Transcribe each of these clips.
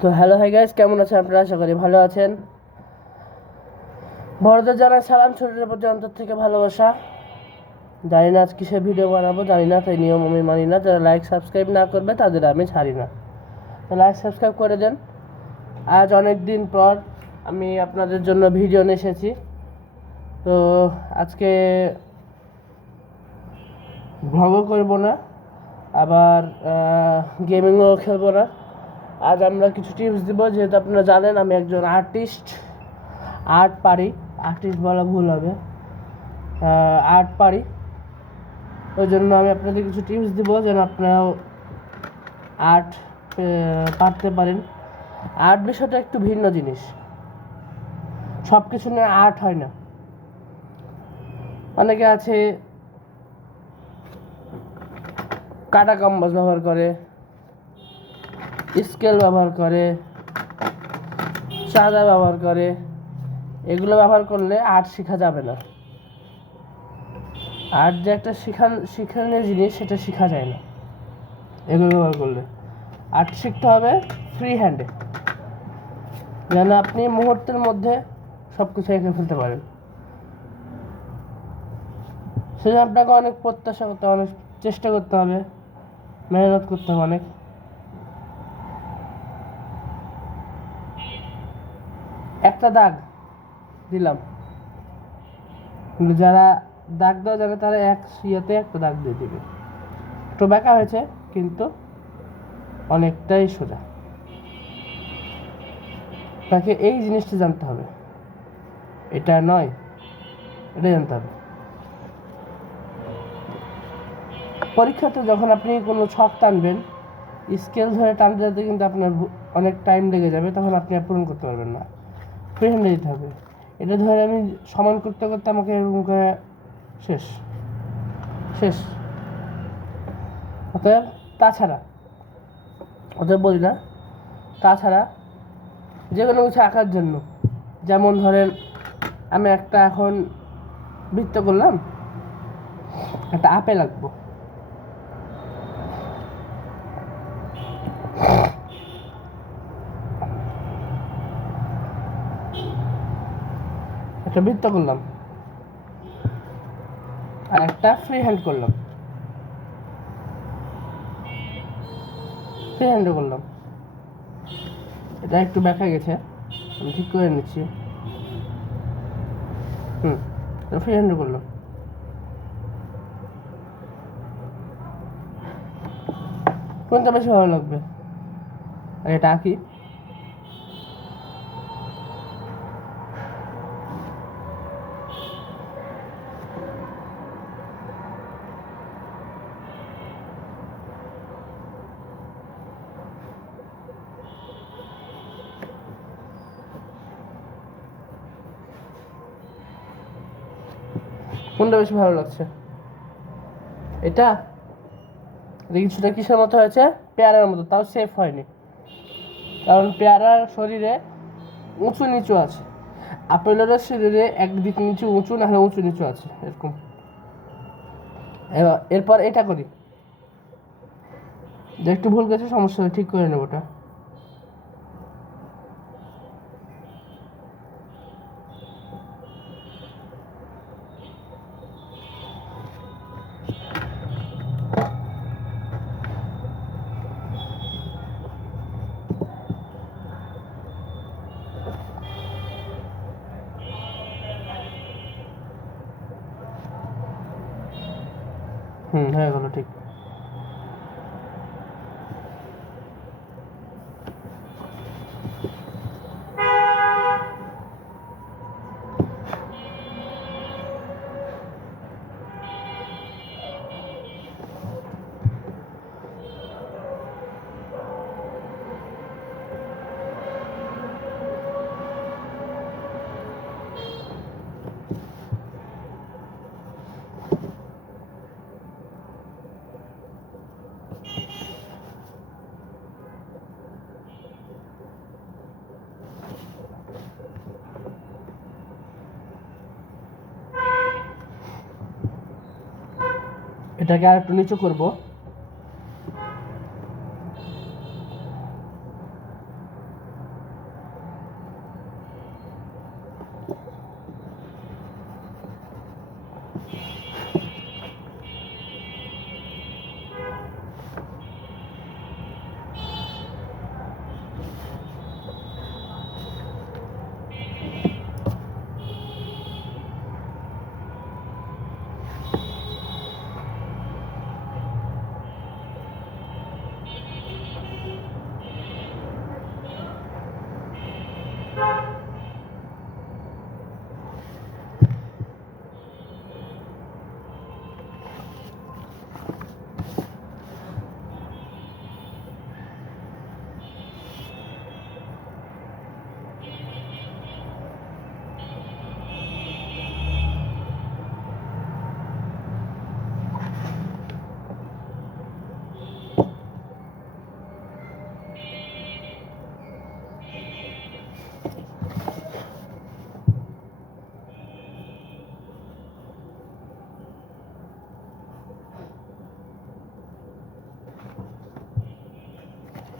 তো hello hi guys, কেমন আছেন আপনারা? আশা করি ভালো আছেন। বড়দের জানাই সালাম, ছোটদের প্রতি অন্তর থেকে ভালোবাসা। জানি না আজ কিসের ভিডিও বানাবো, জানি না, তাই নিয়ম আমি মানি না। যারা লাইক সাবস্ক্রাইব না করবে তাদের আমি ছাড়ি না, তো লাইক সাবস্ক্রাইব করে দেন। আজ অনেক দিন পর আমি আপনাদের জন্য ভিডিও নিয়ে এসেছি। তো আজকে ভ্লগও করবো না, আবার গেমিংও খেলবো না। আজ আমরা কিছু টিপস দিব, যেহেতু আপনারা জানেন আমি একজন আর্ট পারি। আর্টিস্ট বলা ভুল হবে, আর্ট পারি। ওই জন্য আমি আপনাদের কিছু টিপস দিব যেন আপনারাও আর্ট পারতে পারেন। আর্ট বিষয়টা একটু ভিন্ন জিনিস, সব কিছু নিয়ে আর্ট হয় না। অনেকে আছে কাটা কাম্বাস ব্যবহার করে, স্কেল ব্যবহার করে, চাঁদা ব্যবহার করে। এগুলো ব্যবহার করলে আর্ট শেখা যাবে না। আর্ট যে একটা শিখানোর জিনিস, সেটা শেখা যায় না এগুলো ব্যবহার করলে। আর্ট শিখতে হবে ফ্রি হ্যান্ডে, যেন আপনি মুহূর্তের মধ্যে সব কিছু এঁকে ফেলতে পারেন। সেজন্য আপনাকে অনেক প্রত্যাশা করতে হবে, অনেক চেষ্টা করতে হবে, মেহনত করতে হবে অনেক। একটা দাগ দিলাম, কিন্তু যারা দাগ দেওয়া যাবে তারা এক ইয়েতে একটা দাগ দিয়ে দিবে। একটু বেঁকা হয়েছে, কিন্তু অনেকটাই সোজা। তাকে এই জিনিসটা জানতে হবে, এটা নয়, এটা জানতে হবে। পরীক্ষাতে যখন আপনি কোনো ছক টানবেন, স্কেল ধরে টানতে যেতে কিন্তু আপনার অনেক টাইম লেগে যাবে, তখন আপনি আর পূরণ করতে পারবেন না। ফ্রি হ্যান্ডে দিতে হবে। এটা ধরে আমি সমান করতে করতে আমাকে এরকম করে শেষ শেষ অতএব তাছাড়া অতএব বলি না, তাছাড়া যে কোনো কিছু আঁকার জন্য, যেমন ধরেন আমি একটা এখন বৃত্ত করলাম, একটা আপেল আঁকবো। একটা বৃত্ত করলাম আর একটা ফ্রি হ্যান্ড করলাম, ফ্রি হ্যান্ডে করলাম। এটা একটু ব্যাখ্যা গেছে, আমি ঠিক করে নিচ্ছি। ফ্রি হ্যান্ডে করলাম। কোনটা বেশি ভালো লাগবে? আর এটা আঁকি, কোনটা বেশি ভালো লাগছে? এটা কিছুটা কিসের মতো হয়েছে? পেয়ারার মতো, তাও সেফ হয়নি, কারণ পেয়ারার শরীরে উঁচু নিচু আছে, আপেলের শরীরে একদিক নিচু উঁচু, না হলে উঁচু নিচু আছে এরকম। এরপর এটা করি, যে একটু ভুল গেছে, সমস্যা হলে ঠিক করে নেব ওটা। হয়ে গেল ঠিক। এটাকে আর একটু নিচু করবো।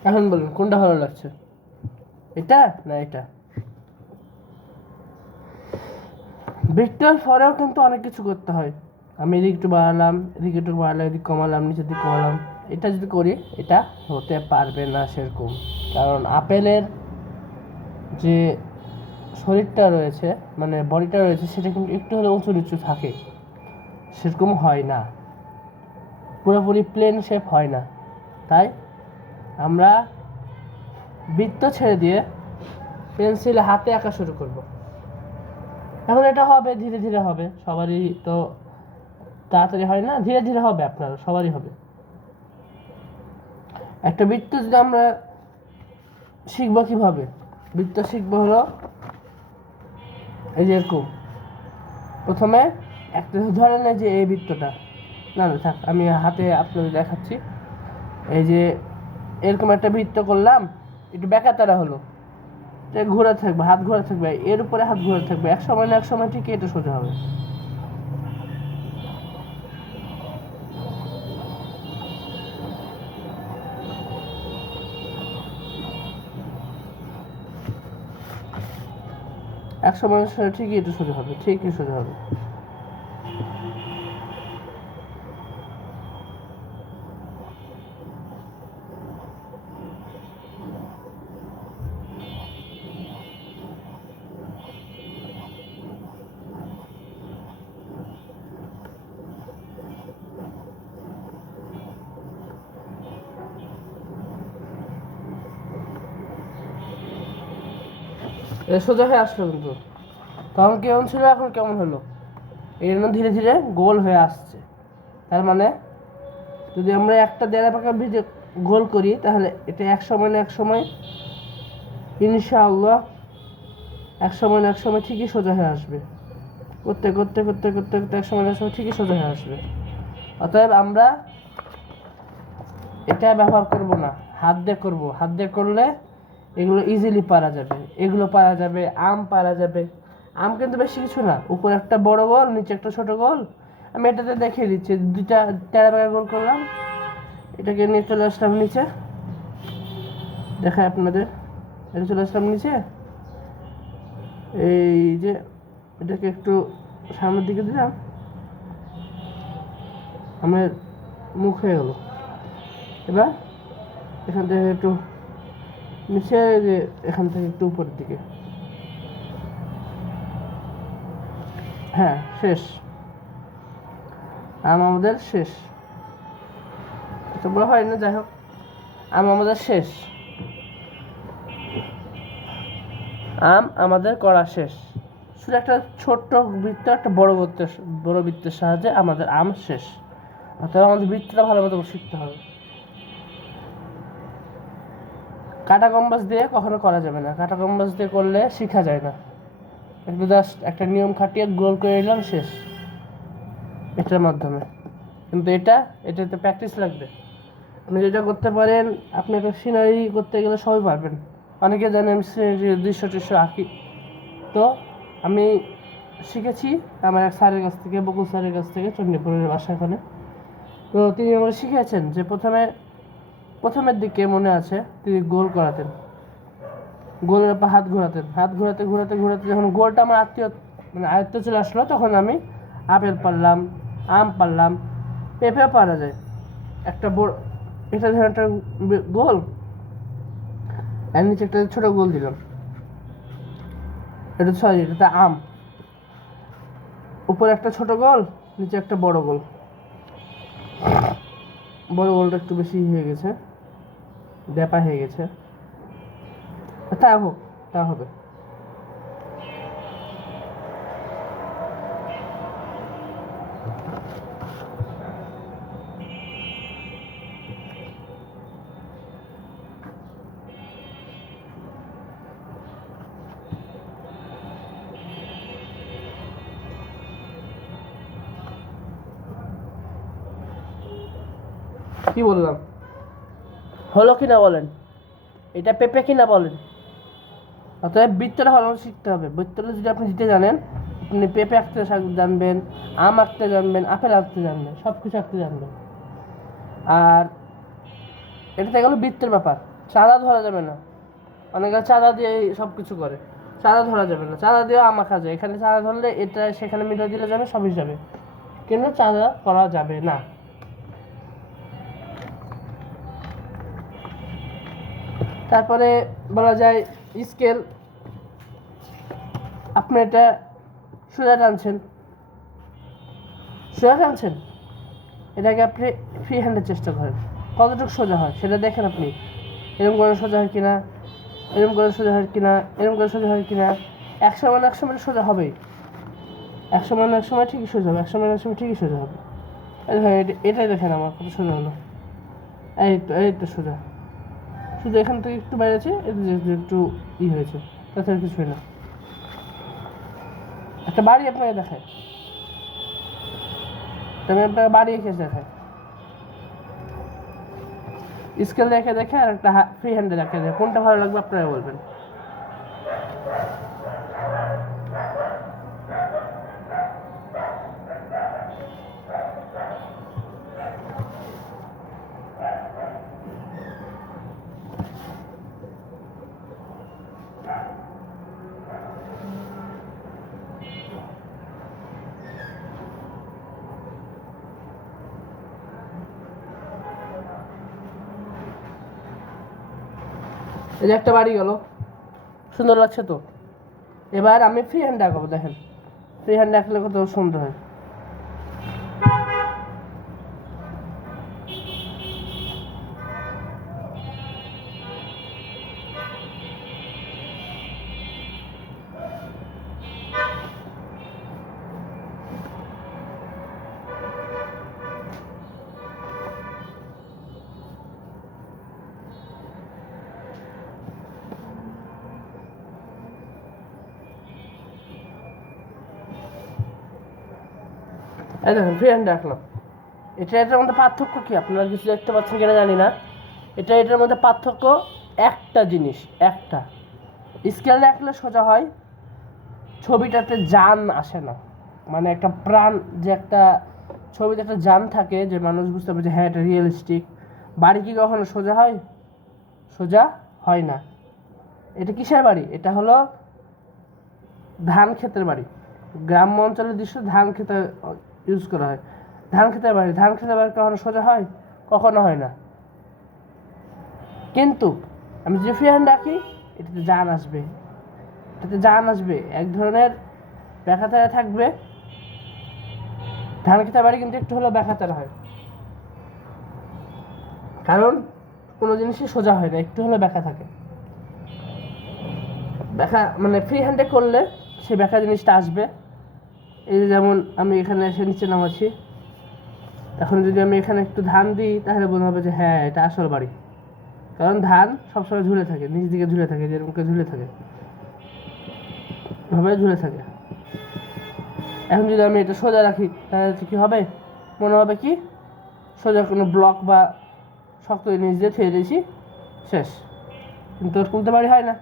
এখন বলুন কোনটা ভালো লাগছে, এটা না এটা? বৃত্তের পরেও কিন্তু অনেক কিছু করতে হয়। আমি এদিক একটু বাড়ালাম, এদিক একটু বাড়ালাম, এদিক কমালাম, নিচের দিক কমালাম। এটা যদি করি এটা হতে পারবে না সেরকম, কারণ আপেলের যে শরীরটা রয়েছে মানে বডিটা রয়েছে সেটা কিন্তু একটু হলেও উঁচু নিচু থাকে, সেরকম হয় না, পুরোপুরি প্লেন শেপ হয় না। তাই আমরা বৃত্ত ছেড়ে দিয়ে পেন্সিল হাতে আঁকা শুরু করব। এখন এটা হবে ধীরে ধীরে হবে, সবারই তো তাড়াতাড়ি হয় না, ধীরে ধীরে হবে, আপনার সবারই হবে। একটা বৃত্ত যদি আমরা শিখবো কিভাবে, বৃত্ত শিখবো হলো এই যে এরকম, প্রথমে একটা ধরেন যে এই বৃত্তটা, না না থাক আমি হাতে আপনাদের দেখাচ্ছি। এই যে এরকম একটা বৃত্ত করলাম, একটু বেঁকাতারা হলো, ঘোরা থাকবে, হাত ঘোরা থাকবে, এর উপরে হাত ঘোরা থাকবে, এক সময় না এক সময় ঠিক এটা সোজা হবে। এক সময় ঠিকই এটা সোজা হবে, ঠিকই সোজা হবে। এটা সোজা হয়ে আসলো, কিন্তু তখন কেমন ছিল এখন কেমন হলো, এই জন্য ধীরে ধীরে গোল হয়ে আসছে। তার মানে যদি আমরা একটা দেড়া পাকা ভিজে গোল করি তাহলে এটা এক সময় না এক সময় ইনশাআল্লাহ এক সময় না এক সময় ঠিকই সোজা হয়ে আসবে, করতে করতে করতে করতে করতে এক সময় না এক সময় ঠিকই সোজা হয়ে আসবে। অতএব আমরা এটা ব্যবহার করব না, হাত দিয়ে করব। হাত দিয়ে করলে এগুলো ইজিলি পারা যাবে, এগুলো পারা যাবে, আম পারা যাবে। আম কিন্তু বেশি কিছু না, উপরে একটা বড় গোল, নিচে একটা ছোট গোল। আমি এটাতে দেখিয়ে দিচ্ছি, দুইটা তেরা বেড়া গোল করলাম, এটাকে নিয়ে চলে আসলাম নিচে, দেখায় আপনাদের। এটা চলে আসলাম নিচে, এই যে এটাকে একটু সামনের দিকে দিলাম, আমার মুখ হয়ে গেল। এবার এখান থেকে একটু নিচে, যে এখান থেকে একটু উপরের দিকে, হ্যাঁ শেষ। আম আমাদের শেষ, এটা বলা হয় না, যাই হোক আম আমাদের শেষ, আম আমাদের করা শেষ। শুধু একটা ছোট্ট বৃত্ত, একটা বড় বৃত্তের সাহায্যে আমাদের আম শেষ। অর্থাৎ আমাদের বৃত্তটা ভালো মতো শিখতে হবে। কাটা কম্পাস দিয়ে কখনো করা যাবে না, কাটা কম্পাস দিয়ে করলে শেখা যায় না। একটু জাস্ট একটা নিয়ম খাটিয়ে গোল করে নিলাম, শেষ এটার মাধ্যমে। কিন্তু এটাতে প্র্যাকটিস লাগবে। আপনি যেটা করতে পারেন, আপনি একটা সিনারি করতে গেলে সবাই পারবেন। অনেকে জানে আমি দৃশ্য টিশ্য আঁকি, তো আমি শিখেছি আমার এক স্যারের কাছ থেকে, বকুল স্যারের কাছ থেকে, চণ্ডীপুরের বাসা এখানে। তো তিনি আমাকে শিখিয়েছেন যে প্রথমের দিকে মনে আছে তিনি গোল করাতেন, গোলের উপর হাত ঘোরাতেন, হাত ঘোরাতে ঘোরাতে ঘোরাতে যখন গোলটা আমার আয়ত্তে চলে আসলো, তখন আমি আপেল পারলাম, আম পারলাম, পেঁপেও পারা যায়। একটা বড়, এটা ধর একটা গোল, এর নিচে একটা ছোট গোল দিলাম, এটা আম, উপরে একটা ছোট গোল, নিচে একটা বড় গোল। বড় গোলটা একটু বেশি হয়ে গেছে, ব্যাপা হয়ে গেছে, তা হোক, তা হবে। কি বললাম, হলো কি না বলেন, এটা পেঁপে কি না বলেন? অতএব বৃত্তটা ভালো শিখতে হবে। বৃত্তটা যদি আপনি দিতে জানেন, আপনি পেঁপে আঁকতে জানবেন, আম আঁকতে জানবেন, আপেল আঁকতে জানবেন, সব কিছু আঁকতে জানবেন। আর এটা তো গেলো বৃত্তের ব্যাপার। চাঁদা ধরা যাবে না, অনেকে চাঁদা দিয়ে সব কিছু করে। চাঁদা ধরা যাবে না, চাঁদা দিয়েও আঁকা যায়। এখানে চাঁদা ধরলে এটা সেখানে মিলে দিলে যাবে, সবই যাবে, কিন্তু চাঁদা করা যাবে না। তারপরে বলা যায় স্কেল, আপনি এটা সোজা টানছেন, এটাকে আপনি ফ্রি হ্যান্ডের চেষ্টা করেন, কতটুকু সোজা হয় সেটা দেখেন আপনি। এরকম করে সোজা হয় কিনা, এরকম করে সোজা হয় কিনা, এরকম করে সোজা হয় কিনা। এক সময় সোজা হবেই, এক সময় ঠিকই সোজা হবে, এক সময় ঠিকই সোজা হবে। এটাই দেখেন আমার কত সোজা হলো। এই তো সোজা, শুধু এখান থেকে একটু বাইরেছে, একটু হয়েছে, তাছাড়া কিছুই না। একটা বাড়ি আপনাকে দেখায়, আমি আপনাকে বাড়ি এঁকে দেখাই, স্কেল দেখে আর একটা ফ্রি হ্যান্ডে দেখে, কোনটা ভালো লাগবে আপনারা বলবেন। এই যে একটা বাড়ি গেল, সুন্দর লাগছে তো। এবার আমি ফ্রি হ্যান্ড আঁকাবো, দেখেন ফ্রি হ্যান্ড আঁকলে কত সুন্দর হয়। এই দেখেন ফ্রি হ্যান্ড রাখলাম। এটার মধ্যে পার্থক্য কি আপনারা কিছু দেখতে পাচ্ছেন কিনা জানি না। এটার মধ্যে পার্থক্য একটা জিনিস, একটা স্কেল রাখলে সোজা হয়, ছবিটাতে জান আসে না, মানে একটা প্রাণ, যে একটা ছবিতে একটা জান থাকে, যে মানুষ বুঝতে পারে যে হ্যাঁ এটা রিয়েলিস্টিক। বাড়ি কি কখনো সোজা হয়? সোজা হয় না। এটা কিসের বাড়ি? এটা হলো ধান ক্ষেতের বাড়ি, গ্রাম্য অঞ্চলের দৃশ্য, ধান খেতে ইউজ করা হয়। ধান খেতের বাড়ি কখনো সোজা হয়? কখনো হয় না। কিন্তু আমি যে ফ্রি হ্যান্ড রাখি, এটাতে জান আসবে, এক ধরনের ব্যাখাতারা থাকবে। ধান খেতের বাড়ি কিন্তু একটু হলেও ব্যাখাতারা হয়, কারণ কোনো জিনিসই সোজা হয় না, একটু হলেও ব্যাখা থাকে। ব্যাখা মানে ফ্রি হ্যান্ডে করলে সে ব্যাখা জিনিসটা আসবে। এই যেমন আমি এখানে এসে নিচে নামাচ্ছি, এখন যদি আমি এখানে একটু ধান দিই, তাহলে মনে হবে যে হ্যাঁ এটা আসল বাড়ি, কারণ ধান সবসময় ঝুলে থাকে, নিচ দিকে ঝুলে থাকে, যেরকম ঝুলে থাকে, এভাবে ঝুলে থাকে। এখন যদি আমি এটা সোজা রাখি, তাহলে কি হবে? মনে হবে কি সোজা কোনো ব্লক বা শক্ত জিনিস দিয়ে থুয়ে দিয়েছি, শেষ। কিন্তু ওর তুলতে বাড়ি হয় না,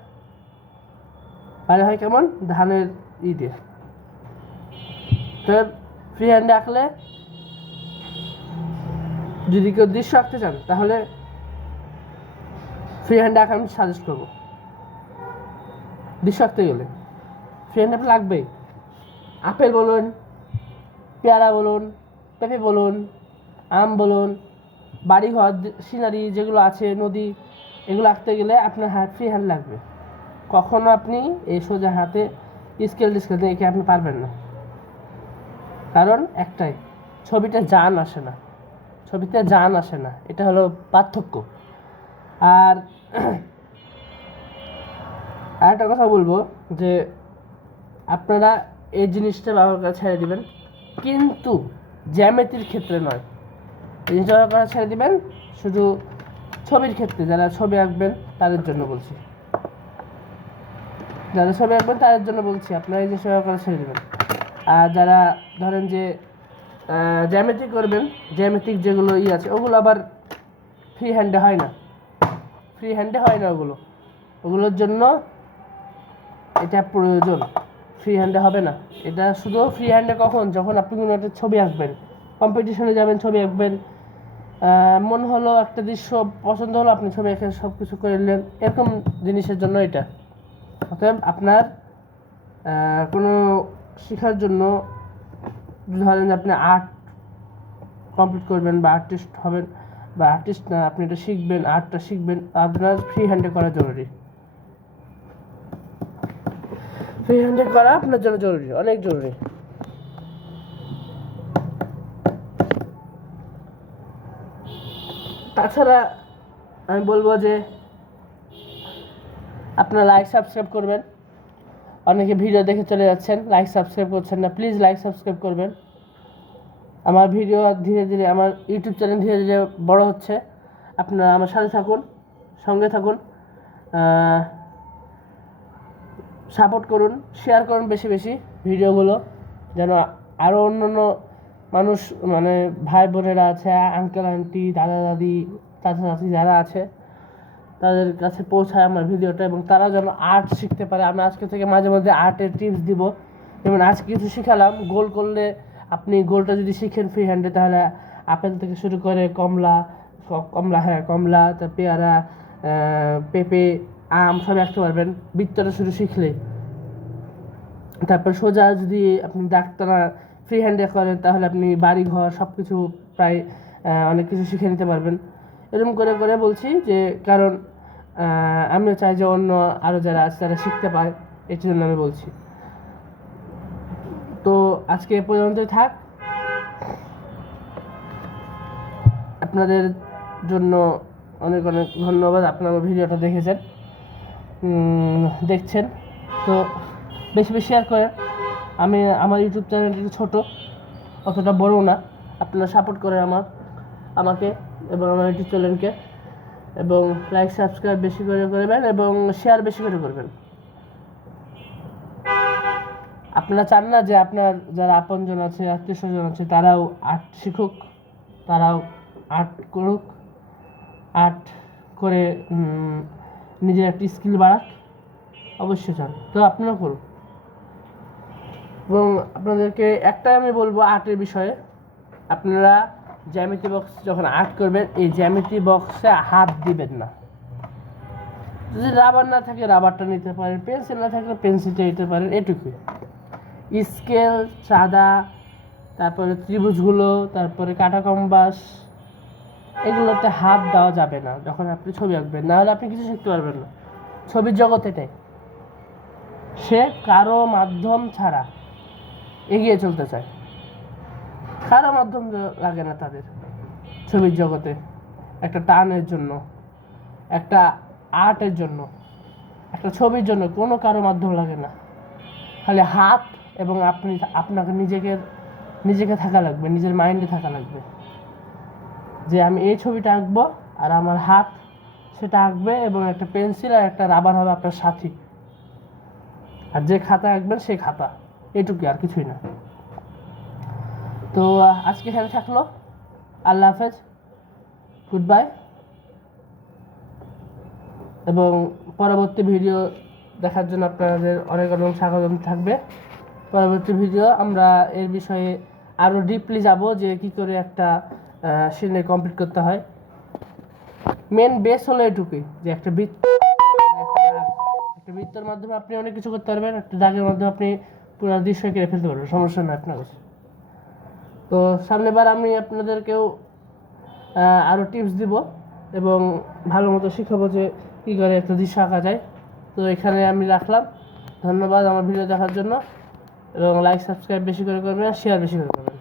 বাড়ি হয় কেমন? ধানের দিয়ে। তো ফ্রি হ্যান্ডে আঁকলে যদি কেউ দৃশ্য আঁকতে চান, তাহলে ফ্রি হ্যান্ডে আঁকা আমি সাজেস্ট করবো। দৃশ্য আঁকতে গেলে ফ্রি হ্যান্ড লাগবেই। আপেল বলুন, পেয়ারা বলুন, পেঁপে বলুন, আম বলুন, বাড়িঘর, সিনারি যেগুলো আছে, নদী, এগুলো আঁকতে গেলে আপনার ফ্রি হ্যান্ড লাগবে। কখনো আপনি এই সোজা হাতে স্কেল দিয়ে এঁকে আপনি পারবেন না, কারণ একটাই, ছবিতে জান আসে না, এটা হলো পার্থক্য। আর আরেকটা কথা বলবো, যে আপনারা এই জিনিসটা ব্যবহার করা ছেড়ে দিবেন, কিন্তু জ্যামিতির ক্ষেত্রে নয়। এই জিনিসটা ব্যবহার করা ছেড়ে দিবেন শুধু ছবির ক্ষেত্রে। যারা ছবি আঁকবেন তাদের জন্য বলছি, আপনারা এই জিনিসটা ব্যবহার করা ছেড়ে দেবেন। আর যারা ধরেন যে জ্যামিতি করবেন, জ্যামিতিক যেগুলো আছে, ওগুলো আবার ফ্রি হ্যান্ডে হয় না, ওগুলোর জন্য এটা প্রয়োজন, ফ্রি হ্যান্ডে হবে না। এটা শুধু ফ্রি হ্যান্ডে কখন? যখন আপনি কোনো একটা ছবি আঁকবেন, কম্পিটিশনে যাবেন, ছবি আঁকবেন, মনে হলো একটা দৃশ্য পছন্দ হলো, আপনি ছবি এঁকে সব কিছু করে নিলেন, এরকম জিনিসের জন্য এটা। অতএব আপনার কোনো শেখার জন্য, ধরেন যে আপনি আর্ট কমপ্লিট করবেন বা আর্টিস্ট হবেন, বা আর্টিস্ট না, আপনি এটা শিখবেন, আর্টটা শিখবেন, আপনার ফ্রি হ্যান্ডে করা জরুরি। ফ্রি হ্যান্ডে করা আপনার জন্য জরুরি, অনেক জরুরি। তাছাড়া আমি বলবো যে আপনারা লাইক সাবস্ক্রাইব করবেন। অনেকে ভিডিও দেখে চলে যাচ্ছেন, লাইক সাবস্ক্রাইব করছেন না, প্লিজ লাইক সাবস্ক্রাইব করবেন। আমার ভিডিও ধীরে ধীরে, আমার ইউটিউব চ্যানেল ধীরে ধীরে বড় হচ্ছে, আপনারা আমার সাথে থাকুন, সঙ্গে থাকুন, সাপোর্ট করুন, শেয়ার করুন বেশি বেশি ভিডিওগুলো, যেন আরও অন্যান্য মানুষ, মানে ভাই বোনেরা আছে, আঙ্কেল আন্টি, দাদা দাদি, চাচা চাচি যারা আছে, তাদের কাছে পৌঁছায় আমার ভিডিওটা, এবং তারা যেন আর্ট শিখতে পারে। আমি আজকে থেকে মাঝে মধ্যে আর্টের টিপস দিব। যেমন আজকে কিছু শিখালাম, গোল করলে আপনি গোলটা যদি শিখেন ফ্রি হ্যান্ডে, তাহলে আপেল থেকে শুরু করে কমলা, তার পেয়ারা, পেঁপে, আম সব আঁকতে পারবেন বৃত্তটা শুরু শিখলে। তারপর সোজা যদি আপনি ডাক্তারা ফ্রি হ্যান্ডে করেন, তাহলে আপনি বাড়ি ঘর সব কিছু প্রায় অনেক কিছু শিখে নিতে পারবেন। এরকম করে করে বলছি যে, কারণ আমিও চাই যে অন্য আরও যারা আছে তারা শিখতে পায়, এই জন্য আমি বলছি। তো আজকে এ পর্যন্তই থাক। আপনাদের জন্য অনেক অনেক ধন্যবাদ, আপনারা আমার ভিডিওটা দেখছেন। তো বেশি বেশি শেয়ার করেন। আমার ইউটিউব চ্যানেলটি ছোটো, অতটা বড়ও না। আপনারা সাপোর্ট করেন আমাকে এবং আমার ইউটিউব চ্যানেলকে, এবং লাইক সাবস্ক্রাইব বেশি করে করবেন এবং শেয়ার বেশি করে করবেন। আপনারা চান না যে আপনার যারা আপনজন আছে, আত্মীয় স্বজন আছে, তারাও আর্ট শিখুক, তারাও আর্ট করুক, আর্ট করে নিজের একটি স্কিল বাড়াক? অবশ্যই চান, তো আপনারা করুন। এবং আপনাদেরকে একটাই আমি বলবো আর্টের বিষয়ে, আপনারা জ্যামিতি বক্স যখন আর্ট করবেন, এই জ্যামিতি বক্সে হাত দিবেন না। যদি রাবার না থাকে রাবারটা নিতে পারেন, পেন্সিল না থাকলে পেন্সিলটা নিতে পারেন, এটুকুই। স্কেল, চাঁদা, তারপরে ত্রিভুজগুলো, তারপরে কাটা কম্পাস, এগুলোতে হাত দেওয়া যাবে না যখন আপনি ছবি আঁকবেন, নাহলে আপনি কিছু শিখতে পারবেন না। ছবির জগৎ এটাই, সে কারো মাধ্যম ছাড়া এগিয়ে চলতে চায়, কারো মাধ্যম লাগে না তাদের ছবির জগতে একটা টানের জন্য, একটা আর্টের জন্য, একটা ছবির জন্য কোনো কারো মাধ্যম লাগে না। খালি হাত এবং আপনাকে নিজেকে থাকা লাগবে, নিজের মাইন্ডে থাকা লাগবে যে আমি এই ছবিটা আঁকবো, আর আমার হাত সেটা আঁকবে, এবং একটা পেন্সিল আর একটা রাবার হবে আপনার সাথী, আর যে খাতা আঁকবেন সেই খাতা, এটুকুই, আর কিছুই না। তো আজকে এখানে থাকলো, আল্লাহ হাফেজ, গুড বাই, এবং পরবর্তী ভিডিও দেখার জন্য আপনাদের অনেক অনেক স্বাগতম থাকবে। পরবর্তী ভিডিও আমরা এর বিষয়ে আরও ডিপলি যাব, যে কী করে একটা সিনে কমপ্লিট করতে হয়। মেন বেস হলো এটুকুই, যে একটা বৃত্তর মাধ্যমে আপনি অনেক কিছু করতে পারবেন, একটা দাগের মাধ্যমে আপনি পুরো দৃশ্য কেটে ফেলতে পারবেন, সমস্যা নয় আপনার কাছে। তো সামনেবার আমি আপনাদেরকেও আরও টিপস দিব এবং ভালো মতো শিখাবো যে কী করে একটা দৃশ্য আঁকা যায়। তো এখানে আমি রাখলাম, ধন্যবাদ আমার ভিডিও দেখার জন্য, এবং লাইক সাবস্ক্রাইব বেশি করে করবেন, শেয়ার বেশি করে করবেন।